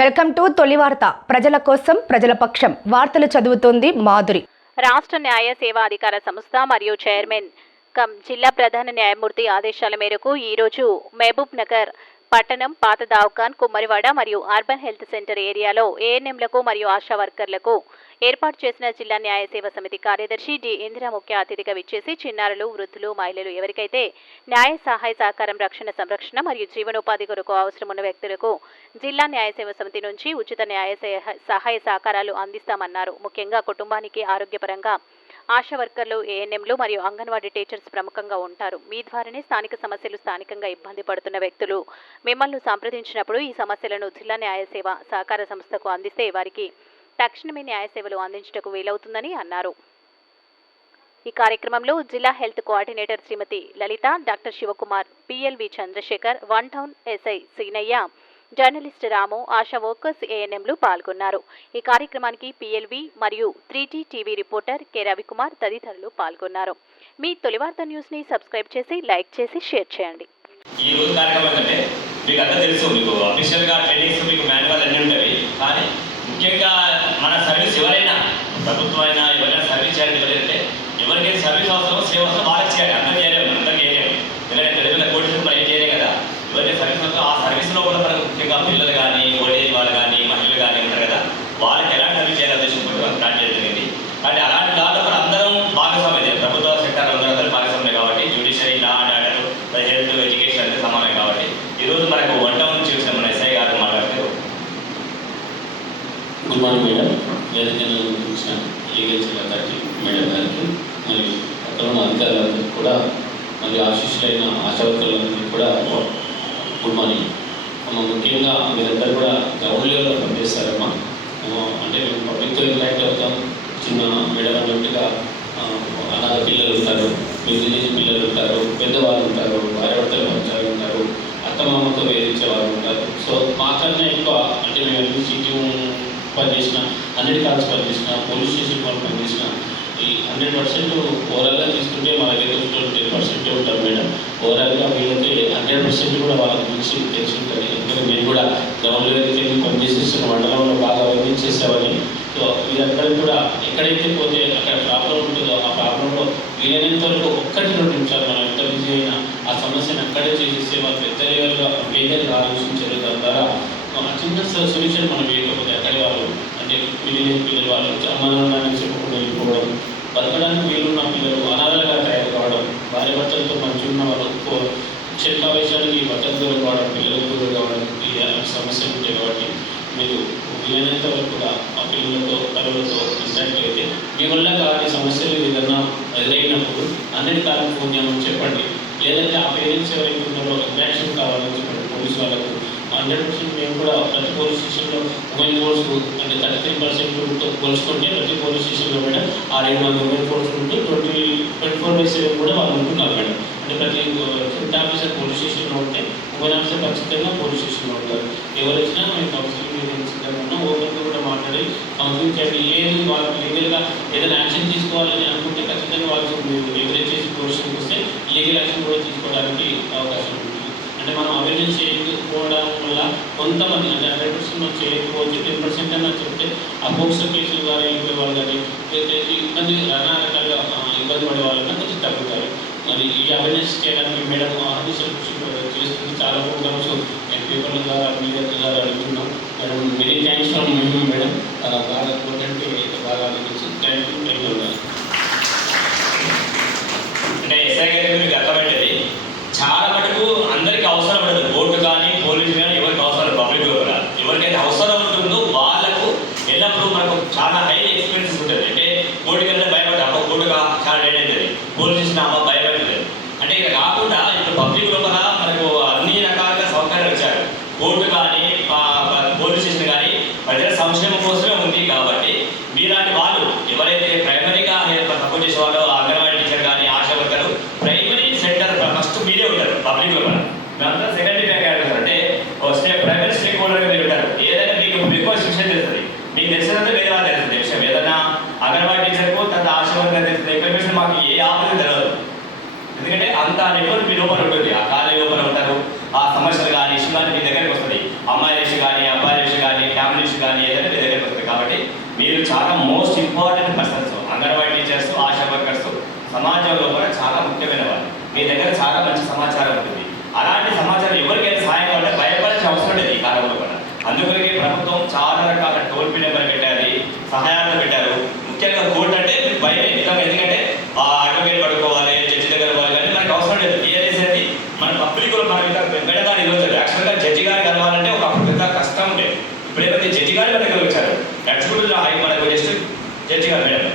Welcome to తొలి వార్త. ప్రజల కోసం ప్రజల పక్షం. వార్తలు చదువుతోంది మాధురి. రాష్ట్ర న్యాయ సేవా అధికార సంస్థ మరియు చైర్మన్ కమ్ జిల్లా ప్రధాన న్యాయమూర్తి ఆదేశాల మేరకు ఈరోజు మహబూబ్ నగర్ పట్టణం పాత దావ్ఖాన్ కుమ్మరివాడ మరియు అర్బన్ హెల్త్ సెంటర్ ఏరియాలో ఏఎన్ఎంలకు మరియు ఆశా వర్కర్లకు ఏర్పాటు చేసిన జిల్లా న్యాయ సేవ సమితి కార్యదర్శి డి. ఇందిరా ముఖ్య అతిథిగా విచ్చేసి చిన్నారులు వృద్ధులు మహిళలు ఎవరికైతే న్యాయ సహాయ సహకారం రక్షణ సంరక్షణ మరియు జీవనోపాధి కొరకు అవసరం ఉన్న వ్యక్తులకు జిల్లా న్యాయ సేవ సమితి నుంచి ఉచిత న్యాయ సహాయ సహకారాలు అందిస్తామన్నారు. ముఖ్యంగా కుటుంబానికి ఆరోగ్యపరంగా ఆశా వర్కర్లు ఏఎన్ఎంలు మరియు అంగన్వాడీ టీచర్స్ ప్రముఖంగా ఉంటారు. మీ ద్వారానే స్థానిక సమస్యలు స్థానికంగా ఇబ్బంది పడుతున్న వ్యక్తులు. మిమ్మల్ని సంప్రదించినప్పుడు ఈ సమస్యలను జిల్లా న్యాయ సేవ సహకార సంస్థకు అందిస్తే వారికి తక్షణమే న్యాయ సేవలు అందించటకు వీలవుతుందని అన్నారు. ఈ కార్యక్రమంలో జిల్లా health coordinator Shrimati Lalitha doctor Shivakumar PLV Chandrasekhar one town SI Seenaiah journalist Ramu ASHA workers ఏఎన్ఎంలు పాల్గొన్నారు. ఈ కార్యక్రమానికి పిఎల్వి మరియు three TV reporter K Ravikumar తదితరులు పాల్గొన్నారు. మీ తొలివార్త న్యూస్ని సబ్స్క్రైబ్ చేసి లైక్ చేసి షేర్ చేయండి. ఈ రోజు కార్యక్రమం అంటే మీకు అంతా తెలుసు మీకు అఫీషియల్గా ట్రైనింగ్స్ మీకు మాన్యువల్ అన్ని ఉంటాయి. కానీ ముఖ్యంగా మన సర్వీస్ ఎవరైనా ప్రభుత్వం అయినా ఎవరైనా సర్వీస్ చేయాలంటే ఎవరికైతే సర్వీస్ అవసరమో సేవ అవసరం వాళ్ళకి చేయాలి అందరికీ చేయలేము అందరికీ చేయలేము ఎందుకంటే పెద్ద పెద్ద కోటి మనం ఏం చేయలేం కదా ఎవరైతే సర్వీస్ ఉందో ఆ సర్వీస్లో కూడా మనకు ముఖ్యంగా పిల్లలు కానీ ఓల్డేజ్ వాళ్ళు కానీ మహిళలు కానీ ఉంటారు కదా వాళ్ళకి ఎలాంటి సర్వీస్ చేయాలి ఉద్దేశం మనం స్టార్ట్ చేయడం జరిగింది అంటే అలాంటి దాంట్లో కూడా అందరం భాగస్వామ్యం ప్రభుత్వ సెక్టర్ అందరూ అందరూ భాగస్వామ్యం కాబట్టి judiciary law and order health education అంటే సమానం కాబట్టి ఈరోజు మనకు వన్ టౌన్ నుంచి వచ్చిన మన ఎస్ఐ గారు మాట్లాడుతూ గుడ్ మార్నింగ్ మేడం ఏదైనా ఇచ్చిన లీగల్ అథారిటీ మేడం గారికి మరియు అక్కడ ఉన్న అధికారులందరికీ కూడా మరియు ఆశిష్యులైన ఆశావర్తులందరికీ కూడా గుడ్ మార్నింగ్. అమ్మ ముఖ్యంగా మీరందరూ కూడా గ్రౌండ్ లెవెల్లో పనిచేస్తారమ్మా. అమ్మ, అంటే మేము పబ్లిక్తో ఇంటరాక్ట్ అవుతాం. చిన్న మేడం అన్నట్టుగా అనాథ పిల్లలు ఉంటారు విలేజ్ పిల్లలు ఉంటారు పెద్దవాళ్ళు ఉంటారు భార్యభర్తలు పంచాలు ఉంటారు అత్తమామతో వేధించే వాళ్ళు ఉంటారు. సో మాకన్నా ఎక్కువ అంటే మేము సిటీ పనిచేసిన హండ్రెడ్ కాల్స్ పనిచేసిన పోలీస్ స్టేషన్ వాళ్ళు పనిచేసిన ఈ హండ్రెడ్ పర్సెంట్ ఓవరాల్గా తీసుకుంటే మన దగ్గర టెన్ పర్సెంట్ ఉంటారు మేడం. ఓవరాల్గా వీళ్ళైతే హండ్రెడ్ పర్సెంట్ కూడా వాళ్ళ గురించి తెలిసి ఉంటుంది ఎందుకంటే మేము కూడా గ్రౌండ్ అయితే వెళ్ళి పనిచేసేస్తున్న మండలంలో బాగా వర్ణించేసామని సో వీరందరూ కూడా ఎక్కడైతే పోతే అక్కడ ప్రాబ్లం ఉంటుందో ఆ ప్రాబ్లంలో వీలైనంత వరకు ఒక్కటి రెండు నిమిషాలు మనం ఎంత బిజీ అయినా ఆ సమస్యను అక్కడే చేసేస్తే వాళ్ళు పెద్ద లెవెల్గా మేజర్గా ఆలోచించారు దాని ద్వారా మన చిన్న సొల్యూషన్ మనం వేయకపోతే అక్కడే వాళ్ళు అంటే మిడిల్ పిల్లలు వాళ్ళు అమ్మానాన్ని చెప్పకుండా వెళ్ళిపోవడం బతకడానికి వీలున్న పిల్లలు అనాథలుగా తయారు కావడం భార్య భర్తలతో మంచి ఉన్న వాళ్ళు చెట్ల వయసానికి భర్తలు దూరం కావడం పిల్లలకు దూరం కావడం ఈ సమస్యలు ఉంటాయి కాబట్టి మీరు వీలైనంత వరకు కూడా ఆ పిల్లలతో తల్లులతో ఇంటరాక్ట్ అయితే మీ వల్ల కాని సమస్యలు ఏదన్నా ఎదురైనప్పుడు అన్నిటి కాలం ఫోన్ చేయమని చెప్పండి. లేదంటే ఆ పేరెంట్స్ ఎవరైతే ఉన్నారో ఇంట్రాక్షన్ కావాలని చెప్పండి. పోలీస్ వాళ్ళకు హండ్రెడ్ పర్సెంట్ మేము కూడా ప్రతి పోలీస్ స్టేషన్లో ఉమెన్ ఫోర్స్ అంటే థర్టీ త్రీ పర్సెంట్ పోల్చుకుంటే ప్రతి పోలీస్ స్టేషన్లో మేడం ఆ రెండు వందల ఉమెన్ ఫోర్స్ ఉంటే twenty twenty four by seven కూడా వాళ్ళు ఉంటున్నారు మేడం. అంటే ప్రతి హెడ్ ఆఫీసర్ పోలీస్ స్టేషన్లో ఉంటే ఉమెన్ ఆఫీసర్ ఖచ్చితంగా పోలీస్ స్టేషన్లో ఉంటారు. ఎవరు వచ్చినా మేము కౌన్సిలింగ్ మీద సిద్ధంగా ఉన్నాం ఓపెన్గా కూడా మాట్లాడి కౌన్సిలింగ్ చేయండి. ఏది వాళ్ళకి లీగల్గా ఏదైనా యాక్షన్ తీసుకోవాలని అనుకుంటే ఖచ్చితంగా వాళ్ళకి మీరు ఎవరైతే పోలీస్ స్టేషన్కి వస్తే లీగల్ యాక్షన్ కూడా తీసుకోవడానికి అవకాశం ఉంది అంటే మనం అవేర్నెస్ చేయకపోవడం వల్ల కొంతమంది అంటే హండ్రెడ్ పర్సెంట్ మనం చేయకపోవచ్చు టెన్ పర్సెంట్ అన్న చెప్తే ఆ పోక్సో కేసుల ద్వారా వెళ్ళిపోయే వాళ్ళు కానీ ఇబ్బంది రకరకాలుగా ఆ, ఇబ్బంది పడే వాళ్ళని కొంచెం తగ్గుతారు. మరి ఈ అవేర్నెస్ చేయడానికి మేడం ఆఫీసర్ చేస్తుంది చాలా ప్రోగ్రామ్స్ పేపర్ల ద్వారా మీడియా ద్వారా అడుగుతున్నాం madam very thanks from madam. బాగా ఆలోచించి థ్యాంక్ యూ థ్యాంక్ యూ అంటే ఎస్ఐ గారికి మీకు అర్థమైనది చాలా మటుకు అందరికీ అవసరం ఉండదు కోర్టు కానీ పోలీసు కానీ ఎవరికి అవసరం లేదు పబ్లిక్ కూడా ఎవరికైతే అవసరం ఉంటుందో వాళ్ళకు ఎల్లప్పుడూ మనకు చాలా హై ఎక్స్పెన్సెస్ ఉంటుంది అంటే కోర్టుకి వెళ్తే భయపడతాం అమ్మ కోర్టు కా- చాలా లేట్ అవుతుంది పోలీస్ స్టేషన్ అమ్మ భయపడలేదు అంటే ఇక కాకుండా ఇప్పుడు పబ్లిక్ లోపల మనకు అన్ని రకాలుగా సౌకర్యాలు ఇచ్చారు కోర్టు కానీ పోలీస్ స్టేషన్ కానీ ప్రజల సంక్షేమం కోసమే ఉంది కాబట్టి మీలాంటి వాళ్ళు ఎవరైతే ప్రైమరీగా సపోర్ట్ చేసే వాళ్ళు అంగన్వాడీ టీచర్ కానీ ASHA worker primary center first మీరే ఉంటారు పబ్లిక్ లోపల. మేమంతా సెకండరీ బ్యాంక్ అంటే స్టే ప్రైమరీ స్టేక్ హోల్డర్గా మీరు ఉంటారు. ఏదైనా మీకు ఎక్కువ శిక్షణ తెలుస్తుంది మీకు తెలిసినంత వేరే వాళ్ళు తెలుస్తుంది విషయం ఏదైనా అంగన్వాడీ టీచర్కు తర్వాత ఆశా వర్కర్ తెలుస్తుంది ఇన్ఫర్మేషన్ మాకు ఏ ఆపద తెలియదు ఎందుకంటే అంత నెట్వర్క్ మీ లోపల ఉంటుంది. ఆ కాలేజ్ లోపల ఉంటారు. ఆ సమస్యలు కానీ ఇష్యూ కానీ మీ దగ్గరికి వస్తుంది అమ్మాయి ఇష్యూ కానీ అబ్బాయి ఇష్యూ కానీ ఫ్యామిలీస్ కానీ ఏదైనా మీ దగ్గరికి వస్తుంది కాబట్టి మీరు చాలా most important persons anganwadi teachers ASHA workers సమాజంలో కూడా చాలా ముఖ్యమైన వాళ్ళు. మీ దగ్గర చాలా మంచి సమాచారం ఉంటుంది. అలాంటి సమాచారం ఎవరికైనా సాయం కావాలంటే భయపడాల్సిన అవసరం లేదు ఈ కాలంలో కూడా. అందుకొరకే ప్రభుత్వం చాలా రకాల టోల్ ఫ్రీ నెంబర్ పెట్టాలి సహాయాలు పెట్టారు ముఖ్యంగా కోర్టు అంటే మీకు భయం నిజంగా ఎందుకంటే ఆ అడ్వకేట్ పడుకోవాలి జడ్జి దగ్గర పోవాలి కానీ మనకు అవసరం లేదు టీఆర్ఎస్ అనేది మన పబ్లిక్ మన మీద వెంకటగారి రోజు యాక్చువల్గా జడ్జి గారు కలవాలంటే ఒక అప్పుడు పెద్ద కష్టం ఉండేది ఇప్పుడు ఏమైతే జడ్జి గారు మన దగ్గర వచ్చారు ఎగ్జిక్యూటివ్ హై మనకు జస్ట్ జడ్జి గారు మేడం.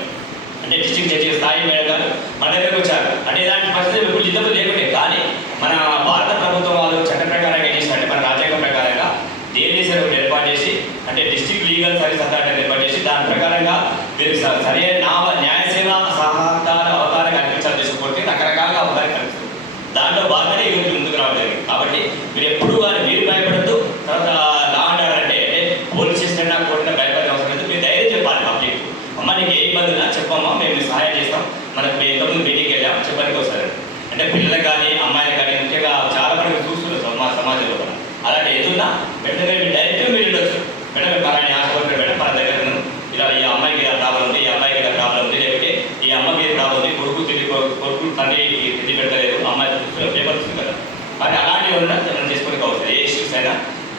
అంటే డిస్ట్రిక్ట్ జడ్జి స్థాయి మేడం గారు మన దగ్గరకు వచ్చారు. అంటే ఇలాంటి పరిస్థితులు ఇప్పుడు ఇంతకు లేకుంటే కానీ మన భారత ప్రభుత్వం వాళ్ళు చట్ట ప్రకారంగా చేసినట్టు మన రాజ్యాంగం ప్రకారంగా దేనిసేన ఒకటి ఏర్పాటు చేసి అంటే డిస్ట్రిక్ట్ లీగల్ సర్వీస్ అథారిటీ ఏర్పాటు చేసి దాని ప్రకారంగా మీరు సరే సరైన నా- న్యాయ సేవ సహకార అవతారం కల్పించాలి చేసుకోవడానికి రకరకాలుగా అవతారం కల్పిస్తుంది దాంట్లో భాగంగానే ముందుకు రావడం జరిగింది. కాబట్టి మీరు ఎప్పుడు వారి మీరు భయపడద్దు తర్వాత లా అండ్ ఆర్డర్ అంటే అంటే పోలీస్ స్టేషన్ అయినా కోర్టున భయపడే అవసరం లేదు మీరు ధైర్యం చెప్పాలి పబ్లిక్ అమ్మ నీకు ఏ ఇబ్బంది ఉన్నా చెప్పమ్మా మేము నీకు సహాయం చేస్తాం మనకు మేము ఇంతకుముందు మీటింగ్కి వెళ్ళాం చెప్పడానికి వస్తారు అంటే పిల్లలకు కానీ అమ్మాయిలకు కానీ ముఖ్యంగా చాలా మంది చూస్తున్నారు మా సమాజంలో. కూడా అలాంటి ఏదున్నా వెంటనే డైరెక్ట్ మీరు ఉండొచ్చు. మేడం మేము పలాని ఆశపడ్డారు మేడం మన దగ్గర ఇలా ఈ అమ్మాయికి ఇలా ప్రాబ్లం ఉంది ఈ అమ్మాయికి ఇలా ప్రాబ్లం ఉంది లేకపోతే ఈ అమ్మకి ఇది ప్రాబ్లం ఉంది కొడుకు తిరిగి కొడుకు తండ్రి తిరిగి పెట్టలేదు అమ్మాయి చూస్తున్న పేపర్ వస్తుంది కదా. మరి అలాంటివి ఉన్నా మనం చేసుకునే అవసరం ఏ ఇష్యూస్ అయినా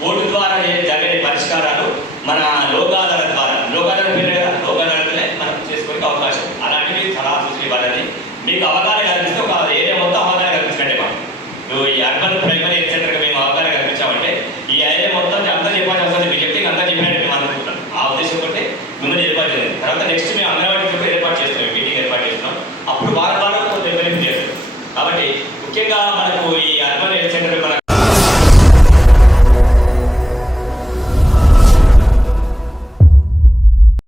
ఓటు ద్వారా జరిగే పరిష్కారాలు మన లోకాధార ద్వారా లోకాధార పేరు కదా లోకాధారతలే మనం చేసుకునే అవకాశం. అలాంటివి చాలా చూసి ఇవ్వాలని మీకు అవగాహన కల్పిస్తే అర్బన్ ప్రైమరీ హెల్త్